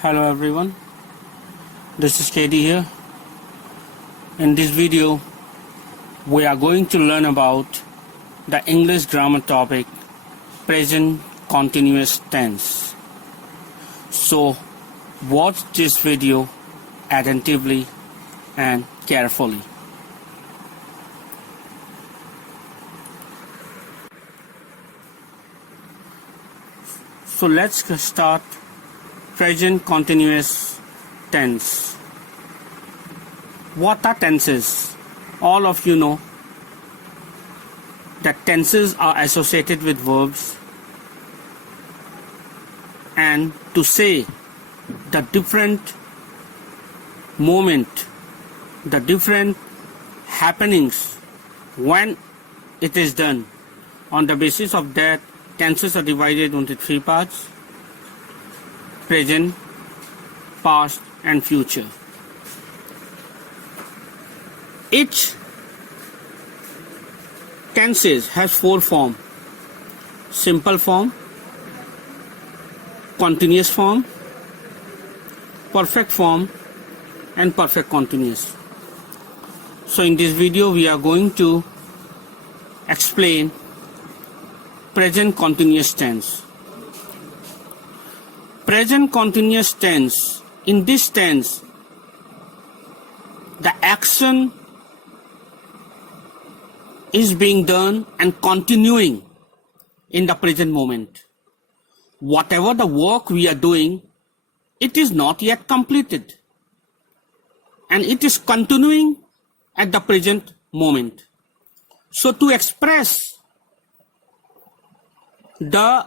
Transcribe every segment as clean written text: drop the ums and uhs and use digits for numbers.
Hello everyone, this is KD here. In this video, we are going to learn about the English grammar topic present continuous tense. So watch this video attentively and carefully. So let's start present continuous tense. What are tenses? All of you know that tenses are associated with verbs, and to say the different moment, the different happenings when it is done. On the basis of that, tenses are divided into three parts: present, past and future. Each tenses has four forms: simple form, continuous form, perfect form and perfect continuous. So in this video we are going to explain present continuous tense. Present continuous tense, in this tense, the action is being done and continuing in the present moment. Whatever the work we are doing, it is not yet completed, and it is continuing at the present moment. So to express the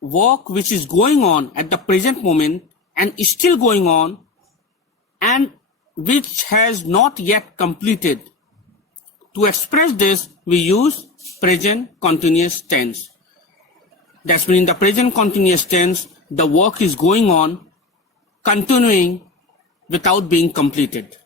work which is going on at the present moment and is still going on and which has not yet completed, to express this we use present continuous tense. That's mean in the present continuous tense the work is going on, continuing without being completed.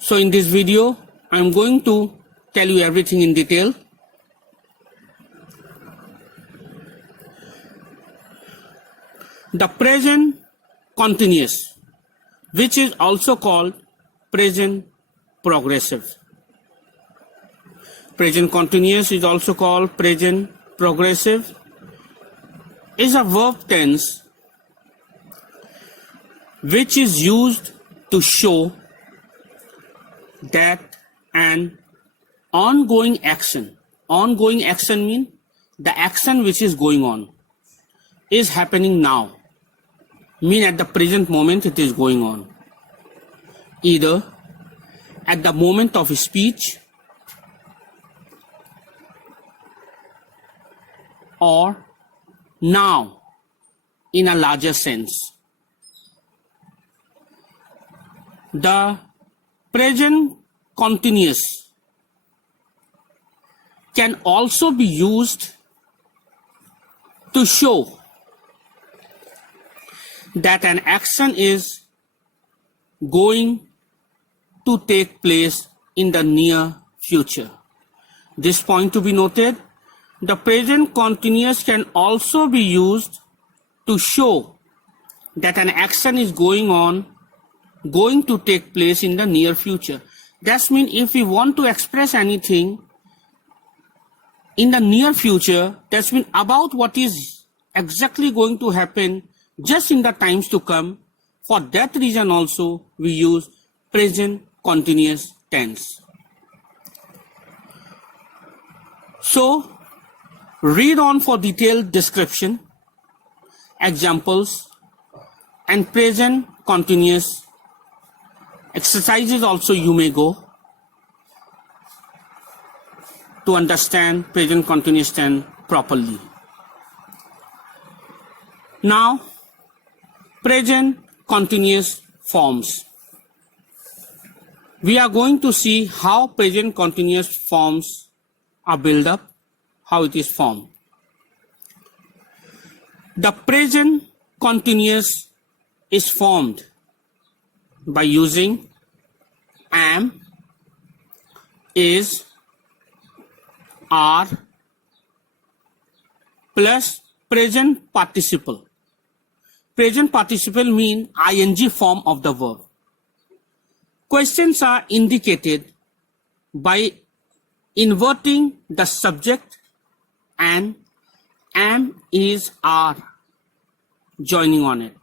So in this video I am going to tell you everything in detail. The present continuous, which is also called present progressive. Present continuous is also called present progressive, is a verb tense which is used to show that an ongoing action means the action which is going on is happening now, mean at the present moment it is going on, either at the moment of speech or now in a larger sense. The present continuous can also be used to show that an action is going to take place in the near future. This point to be noted: the present continuous can also be used to show that an action is going to take place in the near future. That means if we want to express anything in the near future, that means about what is exactly going to happen just in the times to come. For that reason also we use present continuous tense. So read on for detailed description, examples and present continuous exercises also you may go to understand present continuous tense properly. Now, present continuous forms. We are going to see how present continuous forms are built up, how it is formed. The present continuous is formed by using am, is, are plus present participle. present participle mean ing form of the verb. Questions are indicated by inverting the subject and am, is, are joining on it.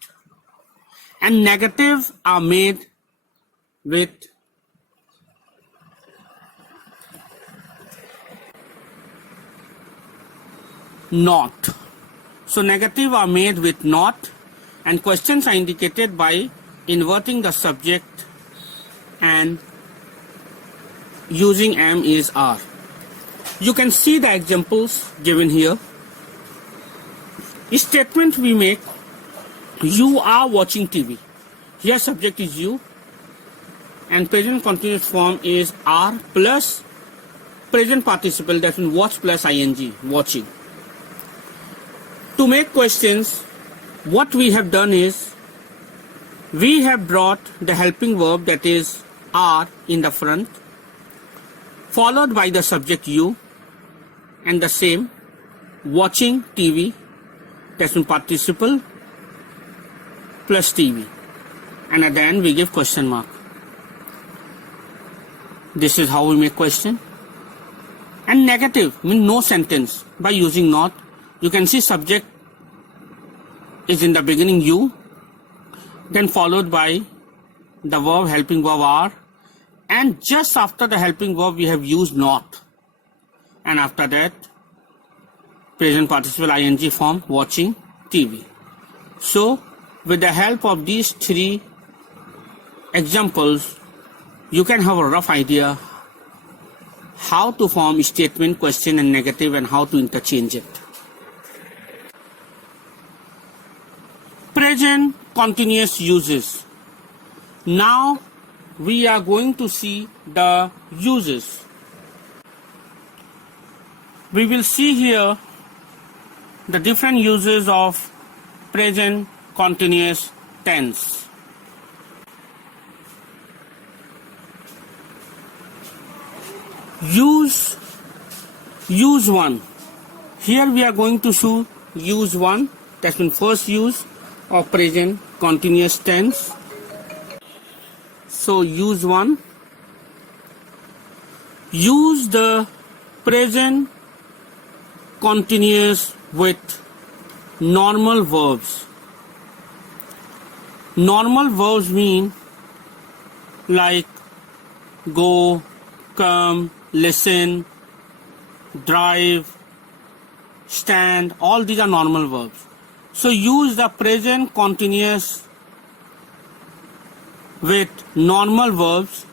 And negatives are made with not. So negative are made with not, and questions are indicated by inverting the subject and using am, is, are. You can see the examples given here. Statement we make: you are watching TV. Here subject is you and present continuous form is are plus present participle, that means watch plus ing, watching. To make questions, what we have done is we have brought the helping verb, that is are, in the front, followed by the subject you, and the same watching TV, that's means participle plus TV, and at the end we give question mark. This is how we make question. And negative means no sentence by using not. You can see subject is in the beginning you, then followed by the verb, helping verb are, and just after the helping verb we have used not, and after that present participle ing form, watching TV. So with the help of these three examples, you can have a rough idea how to form statement, question and negative, and how to interchange it. Present continuous uses. Now we are going to see the uses. We will see here the different uses of present continuous tense. Use one. Here we are going to show use one, that's means first use of present continuous tense. So use one. Use the present continuous with normal verbs. Normal verbs mean like go, come, listen, drive, stand, all these are normal verbs. So use the present continuous with normal verbs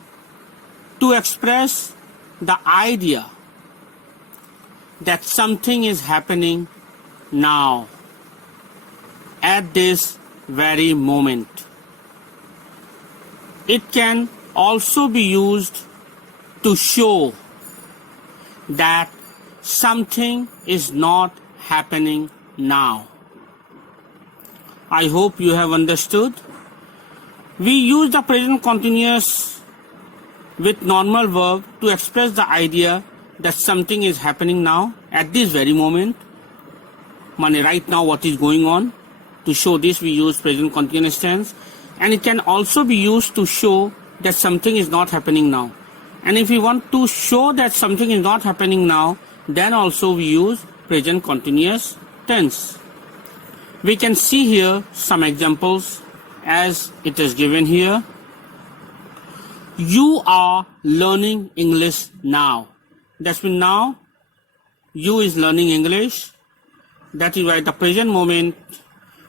to express the idea that something is happening now, at this very moment. It can also be used to show that something is not happening now. I hope you have understood. We use the present continuous with normal verb to express the idea that something is happening now, at this very moment. Right now what is going on. To show this we use present continuous tense, and it can also be used to show that something is not happening now. And if we want to show that something is not happening now, then also we use present continuous tense. We can see here some examples as it is given here. You are learning English now. That's mean now you is learning English. That is why the present moment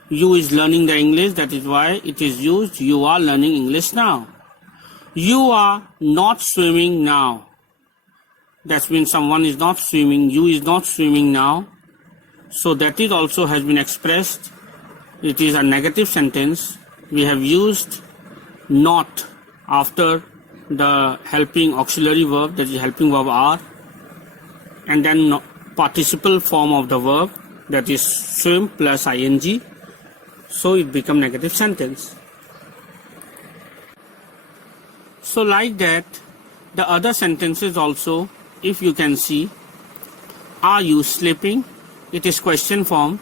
you is learning the English. That is why it is used you are learning English now. You are not swimming now. That means someone is not swimming. You is not swimming now. So that is also has been expressed. It is a negative sentence. We have used not after the helping auxiliary verb, that is helping verb are, and then participle form of the verb, that is swim plus ing. So it becomes negative sentence. So like that, the other sentences also, if you can see, are you sleeping? It is question form.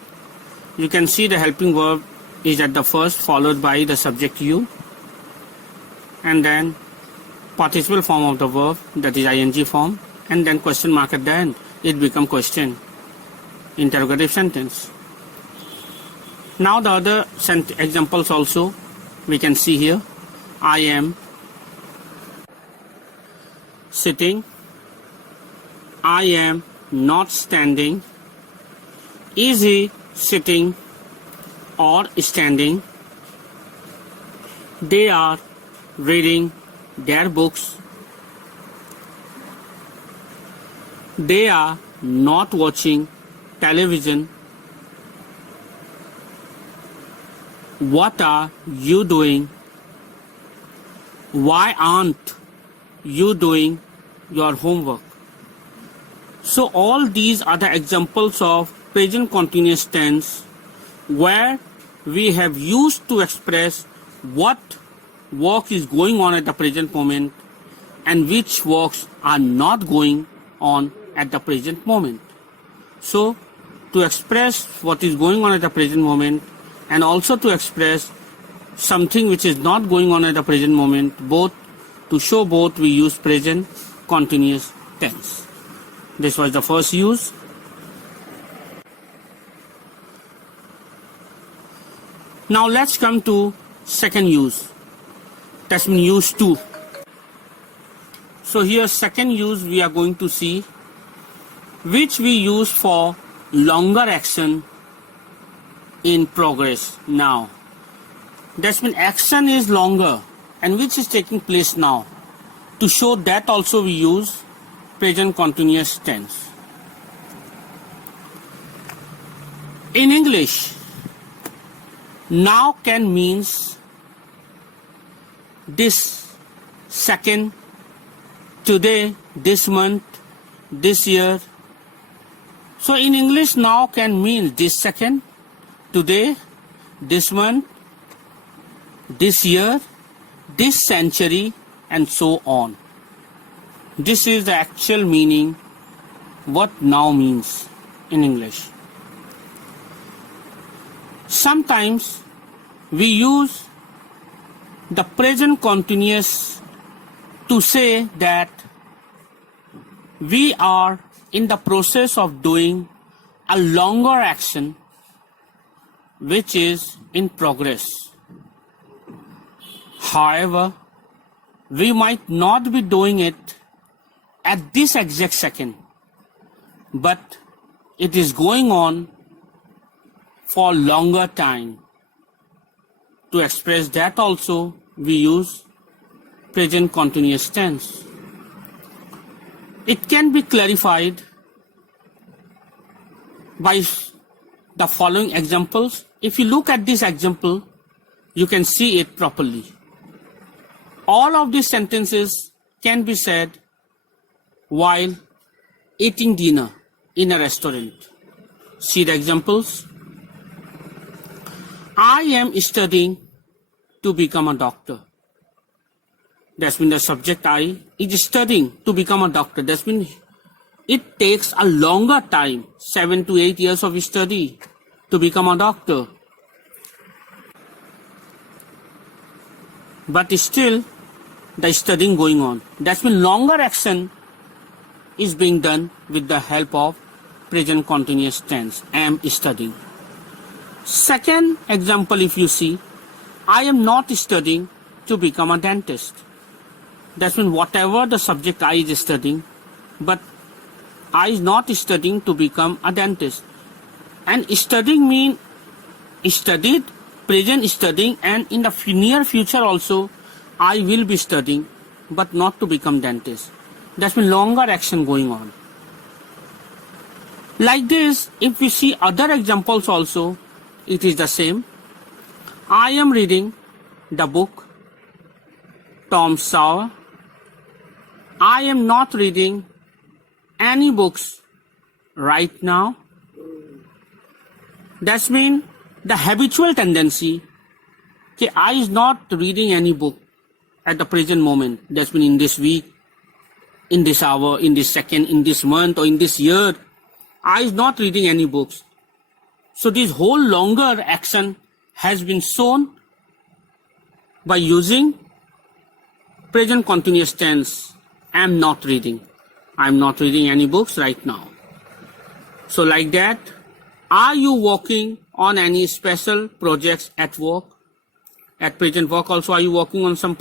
You can see the helping verb is at the first, followed by the subject you, and then participle form of the verb, that is ing form, and then question mark at the end. It becomes question, interrogative sentence. Now the other examples also we can see here. I am sitting. I am not standing. Is he sitting or standing? They are reading their books. They are not watching television. What are you doing? Why aren't you doing your homework? So all these are the examples of present continuous tense where we have used to express what work is going on at the present moment and which works are not going on at the present moment. So to express what is going on at the present moment and also to express something which is not going on at the present moment, to show both we use present continuous tense. This was the first use. Now let's come to second use. That's been use 2. So here second use we are going to see, which we use for longer action in progress now. That's mean action is longer and which is taking place now. To show that also we use present continuous tense. In English, now can means this second, today, this month, this year. So in English, now can mean this second, today, this month, this year, this century, and so on. This is the actual meaning what now means in English. Sometimes we use the present continuous to say that we are in the process of doing a longer action which is in progress. However, we might not be doing it at this exact second, but it is going on for longer time. To express that also we use present continuous tense. It can be clarified by the following examples. If you look at this example, you can see it properly. All of these sentences can be said while eating dinner in a restaurant. See the examples. I am studying to become a doctor. That's mean the subject I is studying to become a doctor. That's mean it takes a longer time, 7 to 8 years of study to become a doctor. But still the studying going on. That's mean longer action is being done with the help of present continuous tense. Am studying. Second example, if you see, I am not studying to become a dentist. That means whatever the subject I is studying, but I is not studying to become a dentist. And studying mean studied, present studying, and in the near future also I will be studying, but not to become dentist. That's mean longer action going on. Like this, if we see other examples also, it is the same. I am reading the book Tom Sawyer. I am not reading any books right now. That's mean the habitual tendency that I is not reading any book at the present moment. That's mean in this week, in this hour, in this second, in this month, or in this year, I is not reading any books. So this whole longer action has been shown by using present continuous tense. am not reading. I'm not reading any books right now. So like that, are you working on any special projects at work? At present work also, are you working on some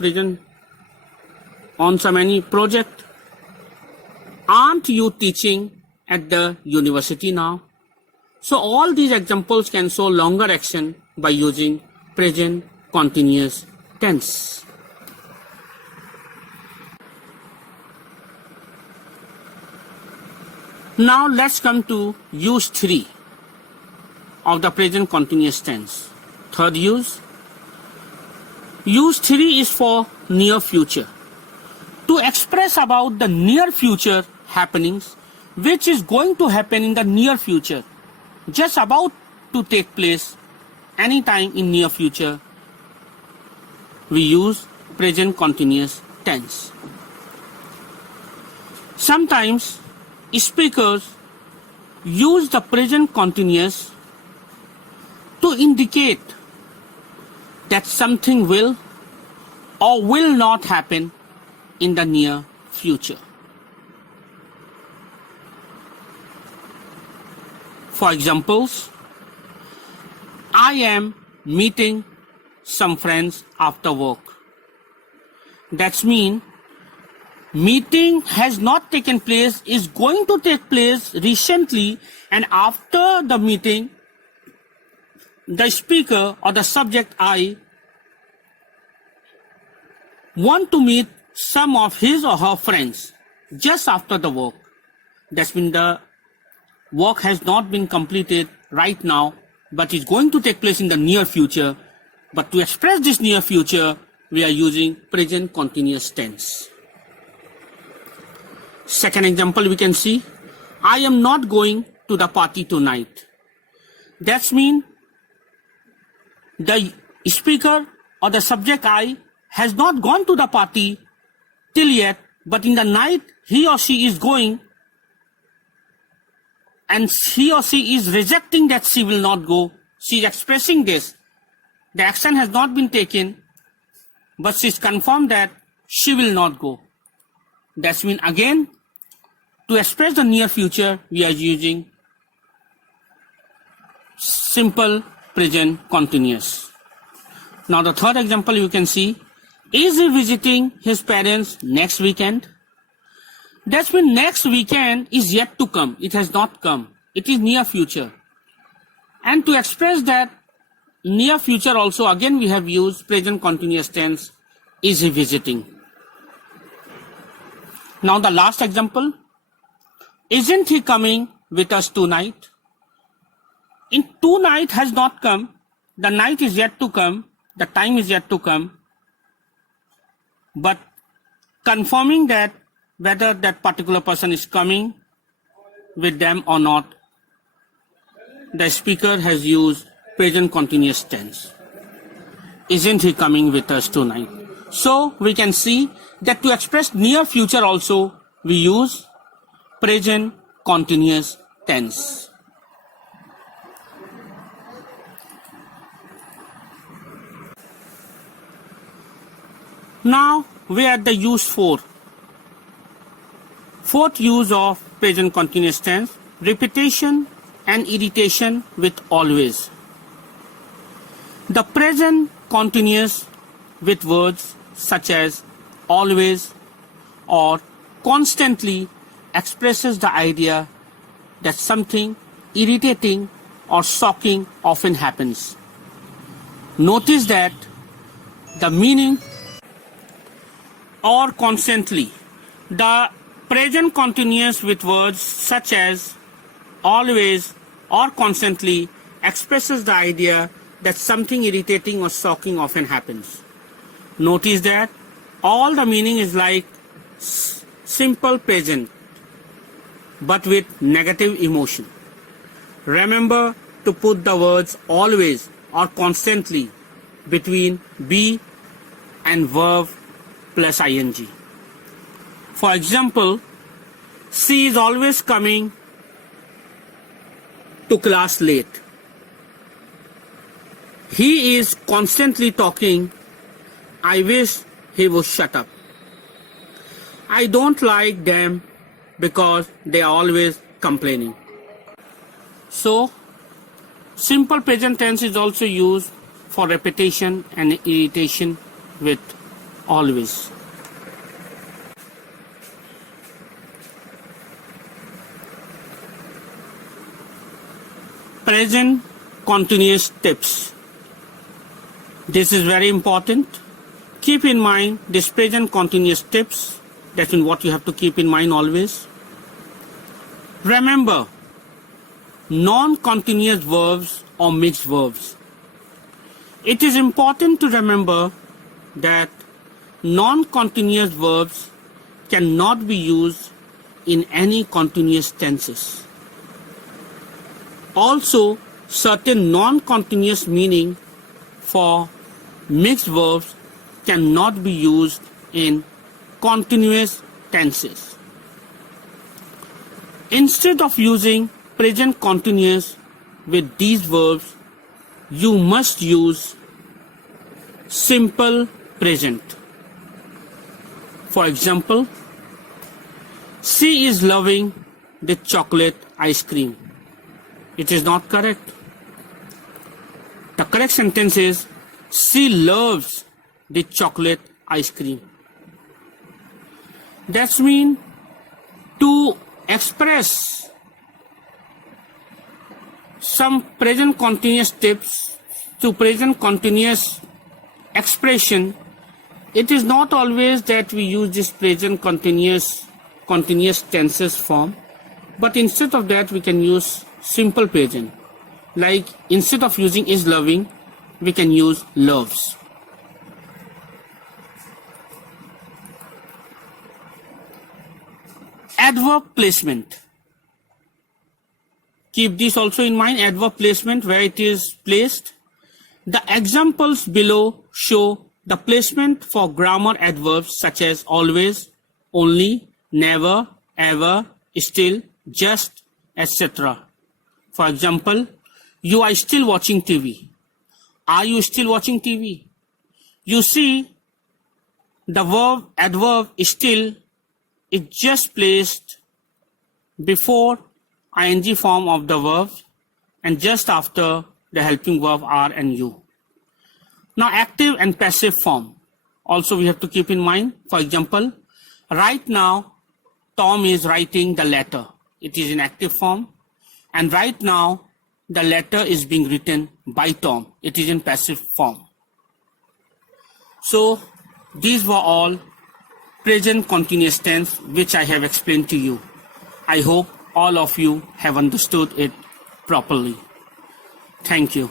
any project? Aren't you teaching at the university now? So all these examples can show longer action by using present continuous tense. Now let's come to use 3 of the present continuous tense. Third use. Use 3 is for near future. To express about the near future happenings, which is going to happen in the near future, just about to take place anytime in near future, we use present continuous tense. Sometimes speakers use the present continuous to indicate that something will or will not happen in the near future. For examples, I am meeting some friends after work. That's mean meeting has not taken place, is going to take place recently, and after the meeting, the speaker or the subject I want to meet some of his or her friends just after the work. That's mean the work has not been completed right now, but is going to take place in the near future. But to express this near future, we are using present continuous tense. Second example we can see, I am not going to the party tonight. That's mean the speaker or the subject I has not gone to the party till yet, but in the night he or she is going, and he or she is rejecting that she will not go. She is expressing this. The action has not been taken, but she is confirmed that she will not go. That's mean again, to express the near future, we are using simple present continuous. Now the third example you can see, is he visiting his parents next weekend? That's mean next weekend is yet to come. It has not come. It is near future. And to express that near future also, again we have used present continuous tense, is he visiting. Now the last example, isn't he coming with us tonight? In tonight has not come. The night is yet to come. The time is yet to come. But confirming that whether that particular person is coming with them or not, the speaker has used present continuous tense. Isn't he coming with us tonight? So we can see that to express near future also we use present continuous tense. Now we are at the use 4. Fourth use of present continuous tense, repetition and irritation with always. The present continuous with words such as always or constantly expresses the idea that something irritating or shocking often happens. Notice that the meaning or constantly, the present continuous with words such as always or constantly expresses the idea that something irritating or shocking often happens. Notice that all the meaning is like simple present but with negative emotion. Remember to put the words always or constantly between be and verb plus ing. For example, she is always coming to class late. He is constantly talking. I wish he would shut up. I don't like them because they are always complaining. So, simple present tense is also used for repetition and irritation with always. Present continuous tips. This is very important. Keep in mind this present continuous tips. That's what you have to keep in mind always. Remember, non-continuous verbs or mixed verbs. It is important to remember that non-continuous verbs cannot be used in any continuous tenses. Also, certain non-continuous meaning for mixed verbs cannot be used in continuous tenses. Instead of using present continuous with these verbs, you must use simple present. For example, she is loving the chocolate ice cream. It is not correct. The correct sentence is, she loves the chocolate ice cream. That means to express some present continuous tips to present continuous expression, it is not always that we use this present continuous tenses form, but instead of that we can use simple present. Like instead of using is loving, we can use loves. Adverb placement. Keep this also in mind, adverb placement, where it is placed. The examples below show the placement for grammar adverbs such as always, only, never, ever, still, just, etc. For example, you are still watching TV. Are you still watching TV? You see, the verb adverb still is just placed before ing form of the verb and just after the helping verb are and you. Now active and passive form also we have to keep in mind. For example, right now Tom is writing the letter. It is in active form. And right now the letter is being written by Tom. It is in passive form. So these were all present continuous tense which I have explained to you. I hope all of you have understood it properly. Thank you.